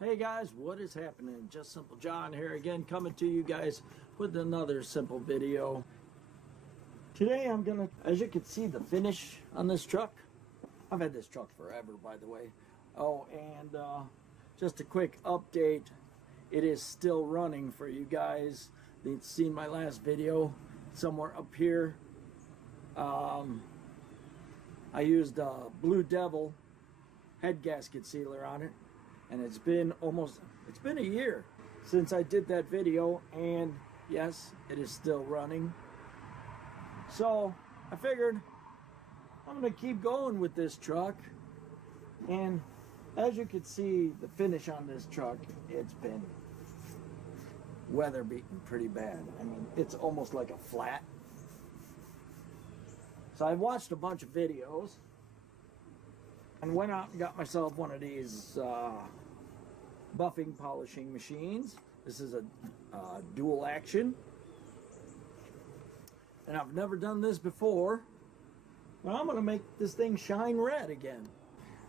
Hey guys, what is happening? Just Simple John here again, coming to you guys with another simple video. Today I'm gonna, as you can see, the finish on this truck. I've had this truck forever, by the way. Oh, and just a quick update. It is still running for you guys. You've seen my last video somewhere up here. I used a Blue Devil head gasket sealer on it. And it's been a year since I did that video, and yes, it is still running. So I figured I'm gonna keep going with this truck. And as you can see, the finish on this truck, it's been weather beaten pretty bad. I mean, it's almost like a flat. So I watched a bunch of videos and went out and got myself one of these buffing polishing machines. This is a dual action, and I've never done this before, but I'm gonna make this thing shine red again.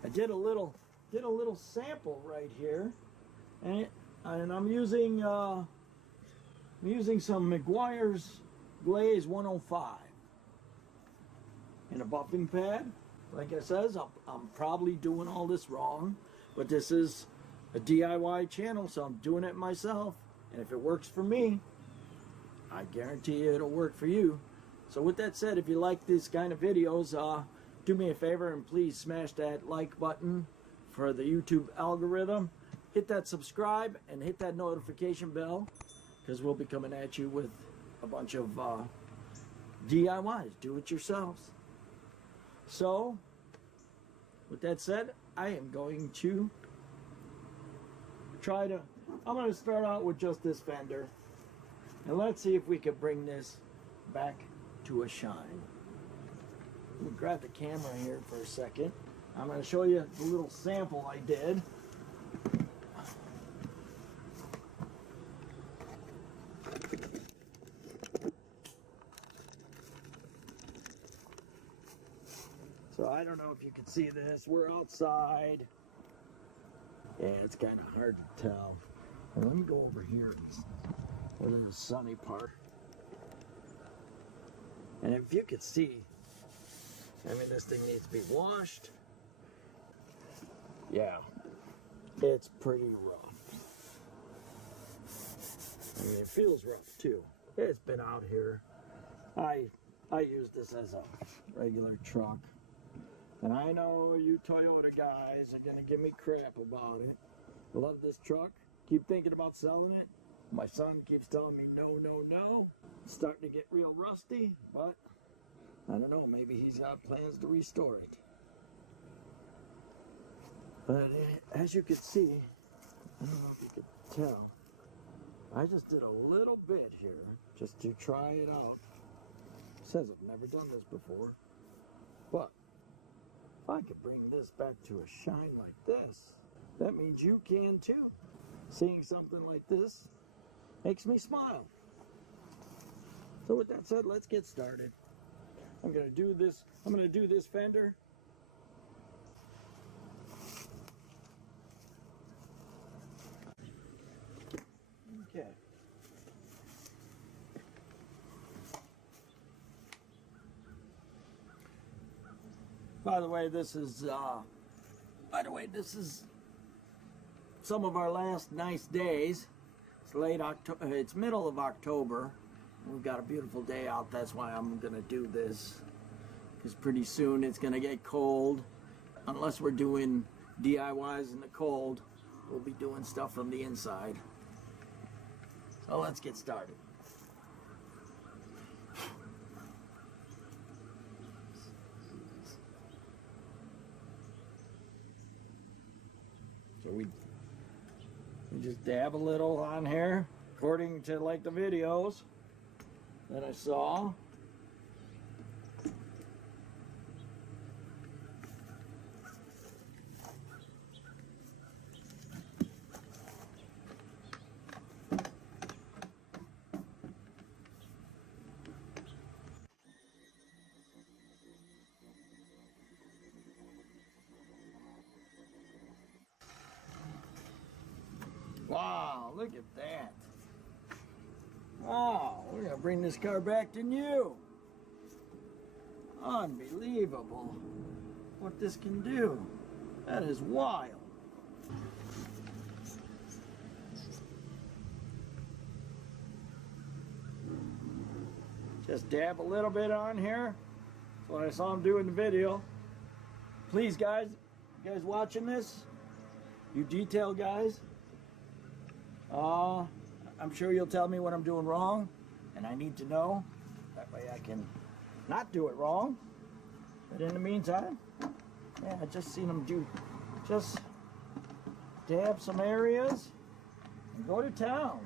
I did a little sample right here, and I'm using some Meguiar's Glaze 105 in a buffing pad. Like I says, I'm probably doing all this wrong, but this is a DIY channel, so I'm doing it myself. And if it works for me, I guarantee you it'll work for you. So with that said, if you like these kind of videos, do me a favor and please smash that like button for the YouTube algorithm. Hit that subscribe and hit that notification bell, because we'll be coming at you with a bunch of DIYs, do-it-yourselves. So, with that said, I am going to I'm going to start out with just this fender. And let's see if we can bring this back to a shine. Let me grab the camera here for a second. I'm going to show you the little sample I did. So I don't know if you can see this. We're outside. Yeah, it's kind of hard to tell. Well, let me go over here where there's the sunny part. And if you could see, I mean, this thing needs to be washed. Yeah, it's pretty rough. I mean, it feels rough too. It's been out here. I use this as a regular truck. And I know you Toyota guys are going to give me crap about it. I love this truck. Keep thinking about selling it. My son keeps telling me no, no, no. It's starting to get real rusty, but I don't know. Maybe he's got plans to restore it. But as you can see, I don't know if you can tell, I just did a little bit here just to try it out. It says I've never done this before, but if I could bring this back to a shine like this, that means you can too. Seeing something like this makes me smile. So with that said, let's get started. I'm gonna do this fender. Okay. By the way, this is some of our last nice days. It's late October. It's middle of October. We've got a beautiful day out. That's why I'm gonna do this, because pretty soon it's gonna get cold. Unless we're doing DIYs in the cold, we'll be doing stuff from the inside. So let's get started. So we just dab a little on here, according to like the videos that I saw. Wow, look at that. Wow, we're gonna bring this car back to new. Unbelievable what this can do. That is wild. Just dab a little bit on here. That's what I saw him do in the video. Please guys, you guys watching this, you detail guys, I'm sure you'll tell me what I'm doing wrong, and I need to know. That way I can not do it wrong. But in the meantime, yeah, I just seen them do, just dab some areas and go to town.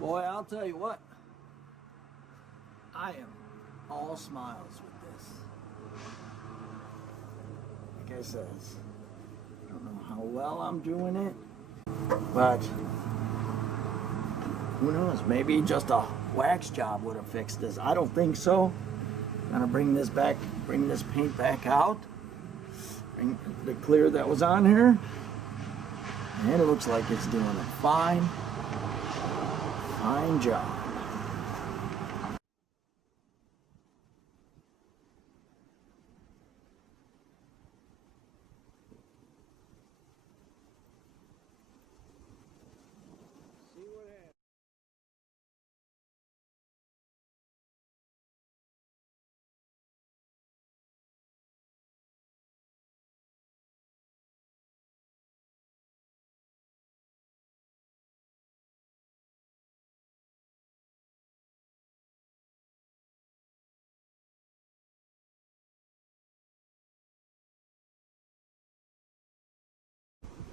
Boy, I'll tell you what, I am all smiles with this. Like I says, I don't know how well I'm doing it, but who knows, maybe just a wax job would have fixed this. I don't think so. I'm gonna bring this back, bring this paint back out, bring the clear that was on here, and it looks like it's doing a fine job. See what happens.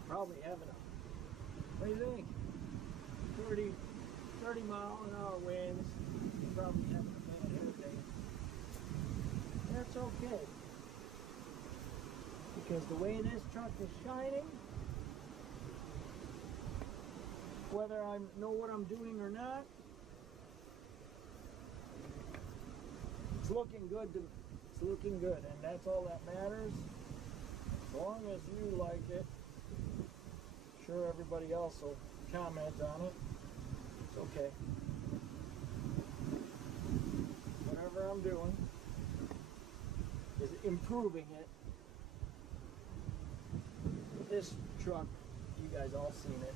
Probably having a, what do you think? 30 mile-an-hour winds. Probably having a bad hair day. That's okay. Because the way this truck is shining, whether I know what I'm doing or not, it's looking good. It's looking good, and that's all that matters. As long as you like it, sure everybody else will comment on it. It's okay. Whatever I'm doing is improving it. This truck, you guys all seen it,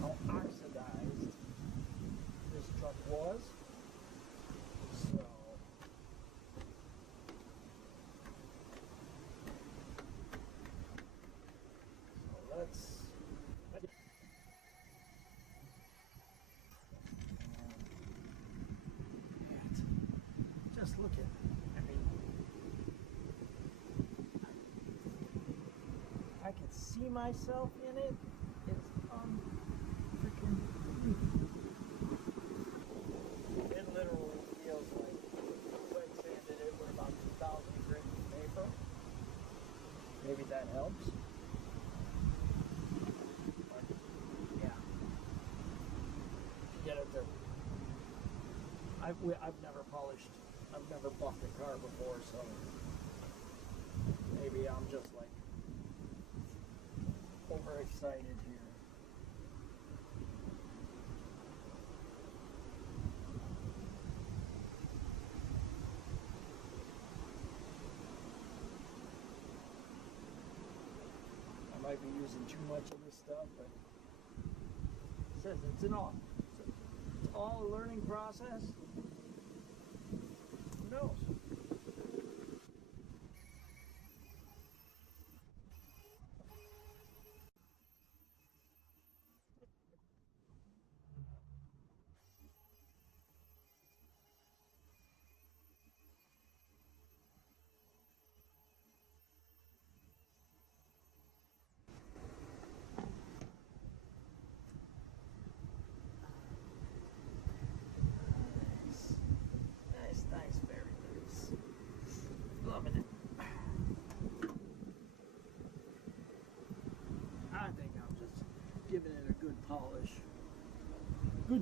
how oxidized this truck was. So let's just look at it. I mean, I can see myself in it. It's unfreaking it literally feels like wet sanded it with about 2,000 grit paper. Maybe that helps. But, yeah. Get it to. I've never polished. I've never buffed a car before, so maybe I'm just like overexcited here. I might be using too much of this stuff, but it says it's all a learning process. Who knows?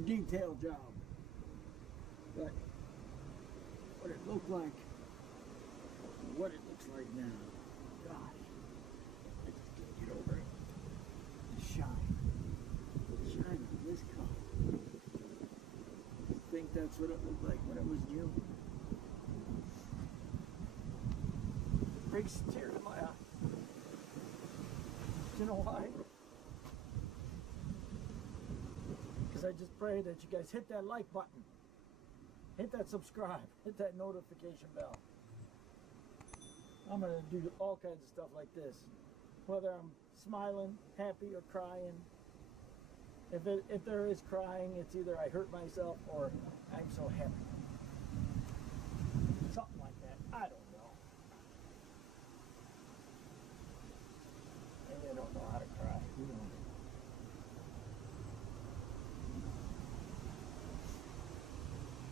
detail job. But what it looked like, what it looks like now, gosh, I just can't get over it. The shine on this car. I think that's what it looked like when it was new. Brings a tear to my eye. Do you know why? Because I just pray that you guys hit that like button. Hit that subscribe. Hit that notification bell. I'm going to do all kinds of stuff like this. Whether I'm smiling, happy, or crying. If there is crying, it's either I hurt myself or I'm so happy. Something like that. I don't know. Maybe I don't know how to cry. Who knows?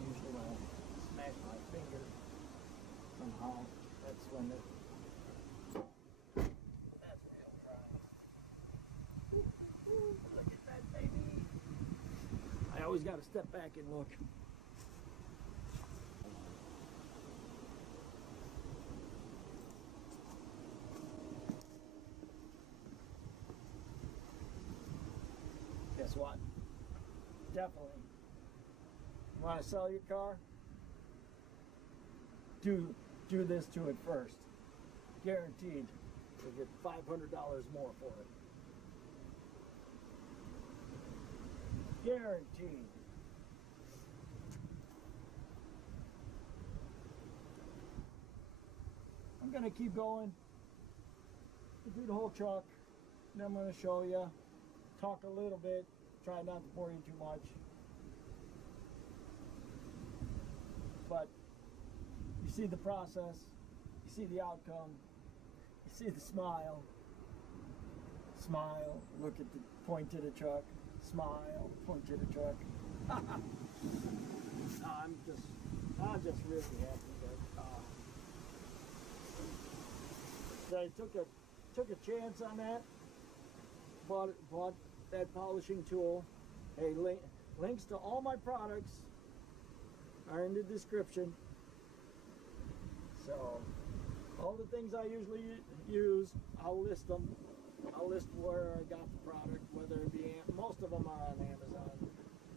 Usually when I smash my finger somehow, that's when that's real crying. Look at that baby. I always got to step back and look. Guess what? Definitely. You want to sell your car? Do this to it first. Guaranteed. You'll get $500 more for it. Guaranteed. I'm going to keep going. We'll do the whole truck. And I'm going to show you. Talk a little bit. Try not to bore you too much. But you see the process. You see the outcome. You see the smile. Smile. Look at the point to the truck. Smile. Point to the truck. I'm just really happy that that I took a chance on that. Bought that polishing tool. Hey, links to all my products are in the description. So all the things I usually use, I'll list them. I'll list where I got the product, whether it be, most of them are on Amazon.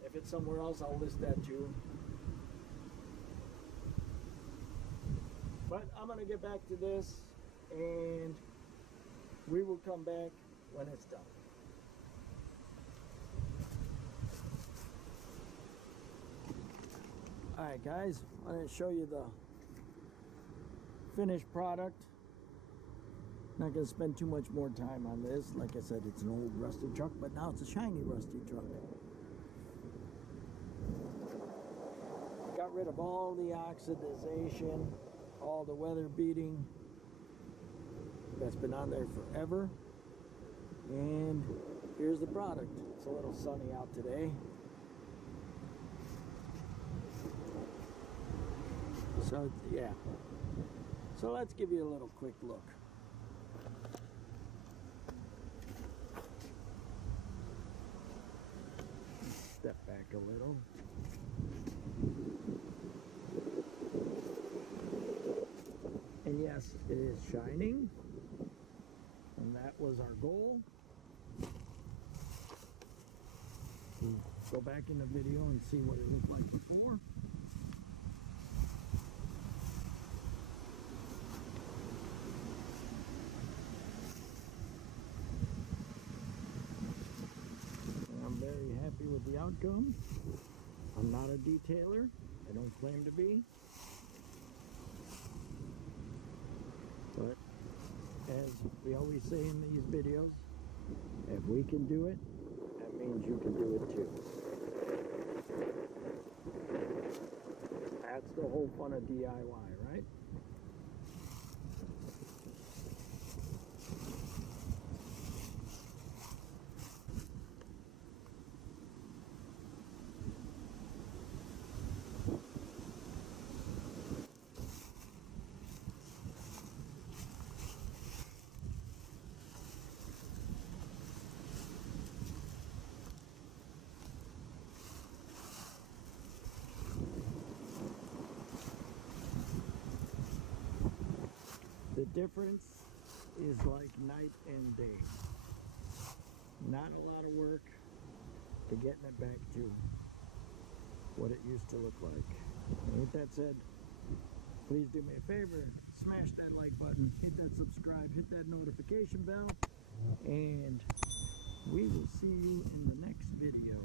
If it's somewhere else, I'll list that too. But I'm gonna get back to this, and we will come back when it's done. Alright guys, I'm going to show you the finished product. Not going to spend too much more time on this. Like I said, it's an old rusty truck, but now it's a shiny rusty truck. Got rid of all the oxidization, all the weather beating. That's been on there forever. And here's the product. It's a little sunny out today. So yeah, so let's give you a little quick look. Step back a little. And yes, it is shining, and that was our goal. Go back in the video and see what it looked like before. Very happy with the outcome. I'm not a detailer. I don't claim to be. But as we always say in these videos, if we can do it, that means you can do it too. That's the whole fun of DIY, right? The difference is like night and day. Not a lot of work to getting it back to what it used to look like. And with that said, please do me a favor, smash that like button, hit that subscribe, hit that notification bell, and we will see you in the next video.